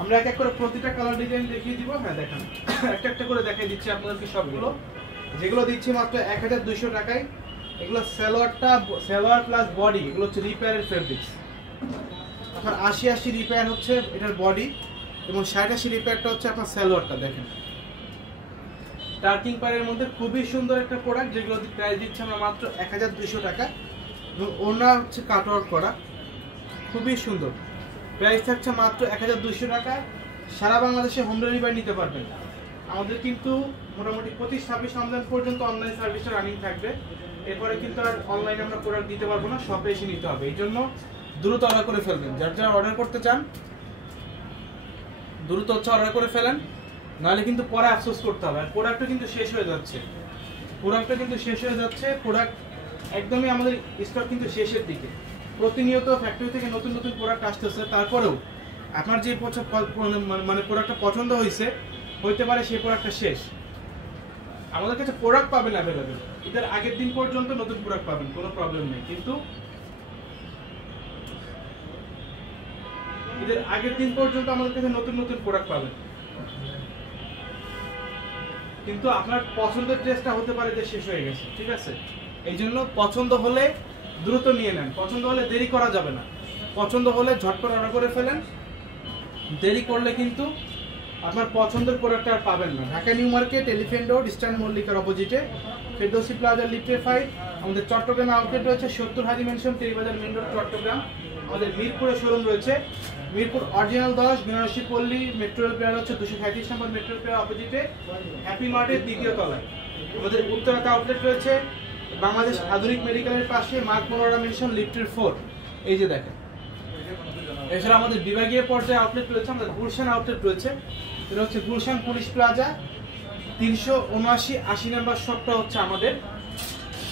আমরা এক এক করে প্রতিটা কালার ডিজাইন দেখিয়ে দিব। হ্যাঁ দেখান, একটা একটা করে দেখাই দিচ্ছি আপনাদেরকে সবগুলো, যেগুলো দিচ্ছি মাত্র 1200 টাকায়। এগুলো সালোয়ার প্লাস বডি, এগুলো হচ্ছে রিপেয়ারের ফেব্রিক্স। আপনার 80 রিপেয়ার হচ্ছে এটার বডি, এবং 60 রিপেয়ারটা হচ্ছে আপনার সালোয়ারটা। দেখেন টার্কিং পাড়ের মধ্যে খুবই সুন্দর একটা প্রোডাক্ট, যেগুলো প্রাইস দিচ্ছে আমরা মাত্র 1200 টাকা, এবং ওনা হচ্ছে কাটওয়ার্ক করা, খুবই সুন্দর। প্রাইস থাকছে মাত্র 1200 টাকা। সারা বাংলাদেশে হোম ডেলিভারি নিতে পারবেন। আমাদের কিন্তু মোটামুটি 25-26 রমজান পর্যন্ত অনলাইন সার্ভিসটা রানিং থাকবে। এরপরে কিন্তু আর অনলাইনে আমরা প্রোডাক্ট দিতে পারবো না, শপে এসে নিতে হবে। এই জন্য দ্রুত অর্ডার করে ফেলবেন। যারা অর্ডার করতে চান দ্রুত হচ্ছে অর্ডার করে ফেলেন, নাহলে কিন্তু পরে আফসোস করতে হবে। আর প্রোডাক্টটা কিন্তু শেষ হয়ে যাচ্ছে, প্রোডাক্ট একদমই আমাদের স্টক কিন্তু শেষের দিকে। প্রতিনিয়ত ফ্যাক্টরি থেকে নতুন নতুন প্রোডাক্ট আসতেছে। তারপরেও আপনার যে মানে প্রোডাক্টটা পছন্দ হইতে পারে সেই প্রোডাক্টটা শেষ। আমাদের কাছে প্রোডাক্ট পাবেন অ্যাভেলেবেল, এটার আগের দিন পর্যন্ত নতুন প্রোডাক্ট পাবেন, কোনো প্রবলেম নেই। কিন্তু এদের আগের দিন পর্যন্ত আমাদের কাছে নতুন নতুন প্রোডাক্ট পাবেন। কিন্তু আপনার পছন্দের ড্রেসটা হতে পারে যে শেষ হয়ে গেছে, ঠিক আছে? এই জন্য পছন্দ হলে দ্রুত নিয়ে নেন, পছন্দ হলে দেরি করা যাবে না। পছন্দ হলে ঝটপট অর্ডার করে ফেলেন, দেরি করলে কিন্তু আপনার পছন্দের প্রোডাক্ট আর পাবেন না। Dhaka new market, elephant road, eastern মল্লিকার অপোজিটে, ফেরদৌসি প্লাজা, লিফটে 5। আমাদের চট্টগ্রামে আউটলেট রয়েছে 70 Haji mansion, Terribazar main road, Chattogram. আমাদের মিরপুরে শোরুম রয়েছে, মিরপুর অরিজিনাল 10 বেনারসি পল্লী, মেট্রো রেল প্লেয়ার হচ্ছে 237 নম্বর মেট্রো রেল প্লেয়ার অপোজিটে, হ্যাপি মার্টের দ্বিতীয় তলায়। আমাদের উত্তরাতে আউটলেট রয়েছে বাংলাদেশ আধুনিক মেডিকেলের পাশে, মার্ক মোরারা মেনশন, লিফটের 4। এই যে দেখেন। এছাড়া আমাদের বিভাগীয় পর্যায়ে আউটলেট রয়েছে, আমাদের গুলশান আউটলেট রয়েছে, এটা হচ্ছে গুলশান পুলিশ প্লাজা 379-80 নম্বর শপটা হচ্ছে আমাদের।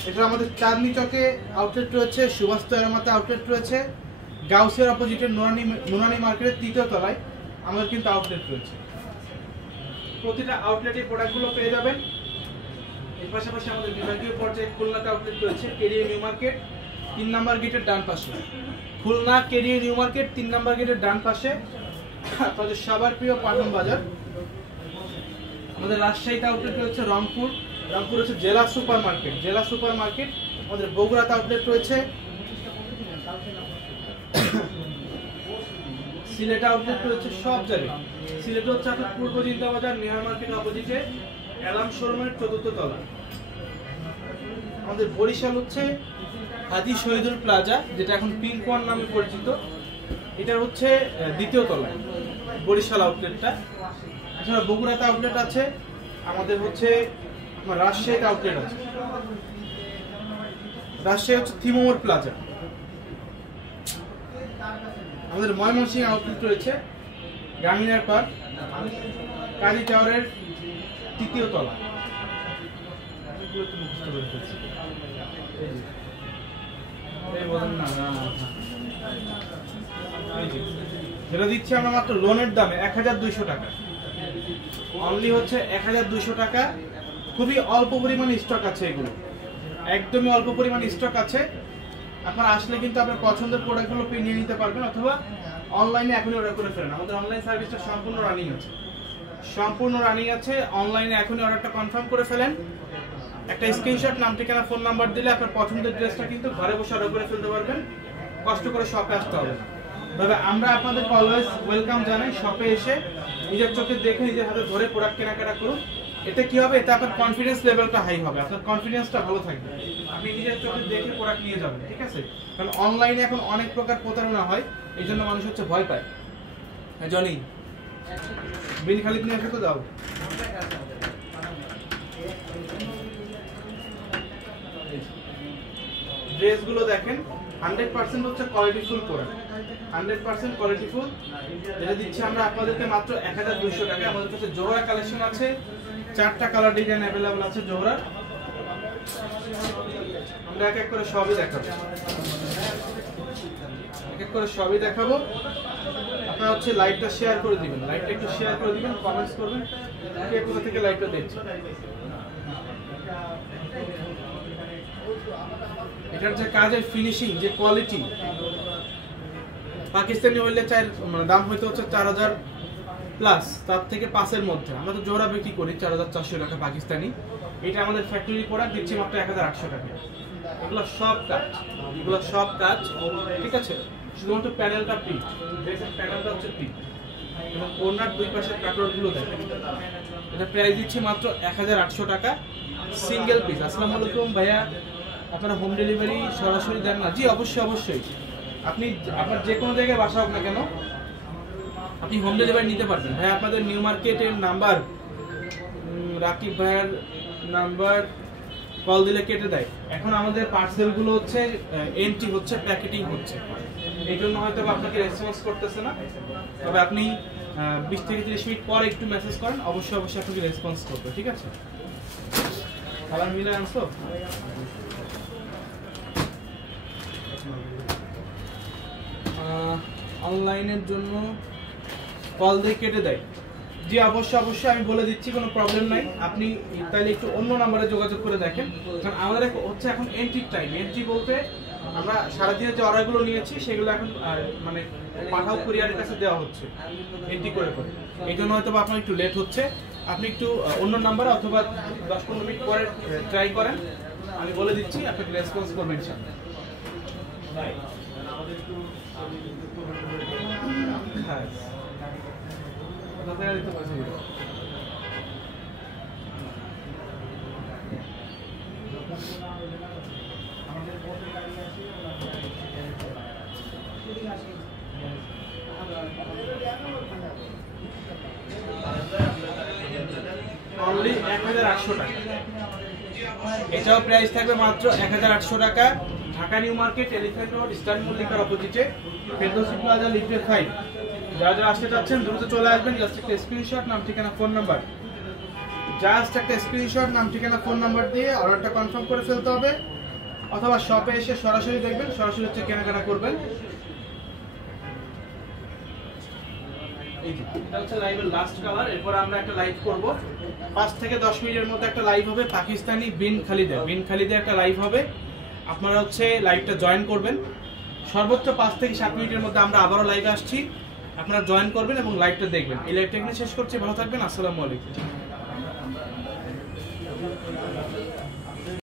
এটা আমাদের চাঁদনী চকে আউটলেট রয়েছে, সুভাষ তৈরামাতে আউটলেট রয়েছে, গাউসের অপোজিটে নুরানি মার্কেটের তৃতীয় তলায় আমাদের কিন্তু আউটলেট রয়েছে। প্রতিটা আউটলেটে প্রোডাক্টগুলো পেয়ে যাবেন। এর পাশাপাশি আমাদের বিভাগীয় পর্যায়ে খুলনাতে আউটলেট রয়েছে, কেরিয়া নিউ মার্কেট 3 নম্বর গেটের ডান পাশে। খুলনা কেরিয়া নিউ মার্কেট 3 নম্বর গেটের ডান পাশে, আপনাদের সবার প্রিয় পাটন বাজার। আমাদের রাজশাহীতে আউটলেট রয়েছে রংপুর হচ্ছে জেলা সুপার মার্কেট। আমাদের বগুড়াতে আউটলেট রয়েছে, সিলেট আউটলেট রয়েছে, সব জায়গায়। সিলেটে হচ্ছে আপনার পূর্ব জিন্দা বাজার, নিহার মার্কেট অপোজিটে, অ্যালাম শোরুমের 4র্থ তলা। আমাদের বরিশাল হচ্ছে হাজি শহীদুল প্লাজা, যেটা এখন পিঙ্ক ওয়ান নামে পরিচিত, এটা হচ্ছে 2য় তলায় বরিশাল আউটলেটটা। এছাড়া বগুড়াতে আউটলেট আছে, আমাদের হচ্ছে রাজশাহীতে আউটলেট আছে, রাজশাহী হচ্ছে থিমোর প্লাজা। আমাদের ময়মনসিংহ আউটলেট রয়েছে গ্রামীণের পার্ক, কাজী টাওয়ারের 3য় তলা। যেটা দিচ্ছি আমরা মাত্র লোনের দামে 1200 টাকা, অনলি হচ্ছে 1200 টাকা। খুবই অল্প পরিমাণে স্টক আছে, এগুলো একদমই অল্প পরিমাণে স্টক আছে। আপনারা আসলে কিন্তু আপনার পছন্দের প্রোডাক্টগুলো নিয়ে নিতে পারবেন, অথবা অনলাইনে এখনই অর্ডার করে ফেলেন। আমাদের অনলাইন সার্ভিসটা সম্পূর্ণ রানিং আছে। অনলাইনে এখনই অর্ডারটা কনফার্ম করে ফেলেন। একটা স্ক্রিনশট, নাম, ঠিকানা, ফোন নাম্বার দিলে আপনার পছন্দের ড্রেসটা কিন্তু ঘরে বসে অর্ডার করে ফেলতে পারবেন, কষ্ট করে শপে আসতে হবে না। তবে আমরা আপনাদেরকে অলওয়েজ ওয়েলকাম জানাই, শপে এসে নিজের চোখে দেখে নিজের হাতে ধরে প্রোডাক্ট কেনাকাটা করুন। এতে কি হবে, এতে আপনার কনফিডেন্স লেভেলটা হাই হবে, আপনার কনফিডেন্সটা ভালো থাকবে, আপনি নিজের চোখে দেখে প্রোডাক্ট নিয়ে যাবেন, ঠিক আছে? কারণ অনলাইনে এখন অনেক প্রকার প্রতারণা হয়, এই জন্য মানুষ হচ্ছে ভয় পায়। হ্যাঁ জনি, বিন খালিদ নিয়ে আসে তো দাও। ড্রেসগুলো দেখেন, 100% হচ্ছে কোয়ালিটিফুল প্রোডাক্ট, 100% কোয়ালিটিফুল। যেটা দিচ্ছি আমরা আপনাদেরকে মাত্র 1200 টাকা। আমাদের কাছে জোহরা কালেকশন আছে, 4টা কালার ডিজাইন অ্যাভেলেবল আছে জোহরার। আমরা এক এক করে সবই দেখাবো। আপনারা হচ্ছে লাইভটা শেয়ার করে দিবেন, কমেন্টস করবেন কে কোথা থেকে লাইভটা দেখছেন। এটার যে কাজের ফিনিশিং, যে কোয়ালিটি, পাকিস্তানি হইলে দাম হইতে হচ্ছে 4000, প্লাস তার থেকে 5-এর মধ্যে আমরা তো জোড়া বিক্রি করি 4400 টাকা পাকিস্তানি, এটা আমাদের ফ্যাক্টরি প্রোডাক্ট দিচ্ছি মাত্র 1800 টাকা। এগুলো সব কাজ, ঠিক আছে? শুধুমাত্র প্যানেলটা প্রিন্ট, ড্রেসের প্যানেলটা হচ্ছে প্রিন্ট এবং ওনার দুই পাশের কাটওয়ার্কগুলো দেখেন। এটা প্রাইস দিচ্ছি মাত্র 1800 টাকা সিঙ্গেল পিস। আসসালামু আলাইকুম ভাইয়া, আপনারা হোম ডেলিভারি সরাসরি দেন না? জি অবশ্যই। আপনি আপনার যে কোনো জায়গায় বাসা হোক না কেন আপনি হোম ডেলিভারি নিতে পারবেন। ভাই আপনাদের নিউ মার্কেটের নাম্বার, রাকিব ভাইয়ের নাম্বার কল দিলে কেটে দেয়। এখন আমাদের পার্সেলগুলো হচ্ছে এন্ট্রি হচ্ছে, প্যাকেটিং হচ্ছে, এই জন্য হয়তো আপনাকে রেসপন্স করতেছে না। তবে আপনি 20 থেকে 30 মিনিট পরে একটু মেসেজ করেন, অবশ্যই আপনাকে রেসপন্স করবে, ঠিক আছে? খাবার মিলে আনছো? অনলাইনের জন্য কল দিয়ে কেটে দেয়। জি অবশ্যই আমি বলে দিচ্ছি, কোনো প্রবলেম নাই। আপনি তাহলে একটু অন্য নাম্বারে যোগাযোগ করে দেখেন, কারণ আমাদের হচ্ছে এখন এন্ট্রি টাইম। এন্ট্রি বলতে আমরা সারাদিনের যে অর্ডারগুলো নিয়েছি সেগুলো এখন মানে পাঠাও কুরিয়ারের কাছে দেওয়া হচ্ছে এন্ট্রি করে। এই জন্য হয়তো আপনার একটু লেট হচ্ছে। আপনি একটু অন্য নাম্বারে অথবা 10-15 মিনিট পরে ট্রাই করেন, আমি বলে দিচ্ছি আপনাকে রেসপন্স করবেন ইনশাআল্লাহ। হ্যাঁ অনলি 1800 টাকা। এটাও প্রাইস থাকবে মাত্র 1800 টাকা। Dhaka new market, elephant road, eastern মল্লিকার অপোজিটে, ফেরদৌসি প্লাজা, লিফটের 5। যারা আসতে চাচ্ছেন দ্রুত চলে আসবেন। জাস্ট একটা স্ক্রিনশট, নাম ঠিকানা ফোন নাম্বার, দিয়ে অর্ডারটা কনফার্ম করে ফেলতে হবে, অথবা শপে এসে সরাসরি দেখবেন, সরাসরি হচ্ছে কেনাকাটা করবেন। এটা হচ্ছে লাইভের লাস্ট কালার। এরপর আমরা একটা লাইভ করব 5 থেকে 10 মিনিটের মধ্যে। একটা লাইভ হবে পাকিস্তানি বিন খালিদে একটা লাইভ হবে। আপনারা হচ্ছে লাইভটা জয়েন করবেন। সর্বোচ্চ 5 থেকে 7 মিনিটের মধ্যে আমরা আবারও লাইভে আসছি, আপনারা জয়েন করবেন এবং লাইভটা দেখবেন। এই লাইভটা এখানে শেষ করছি, ভালো থাকবেন, আসসালামু আলাইকুম।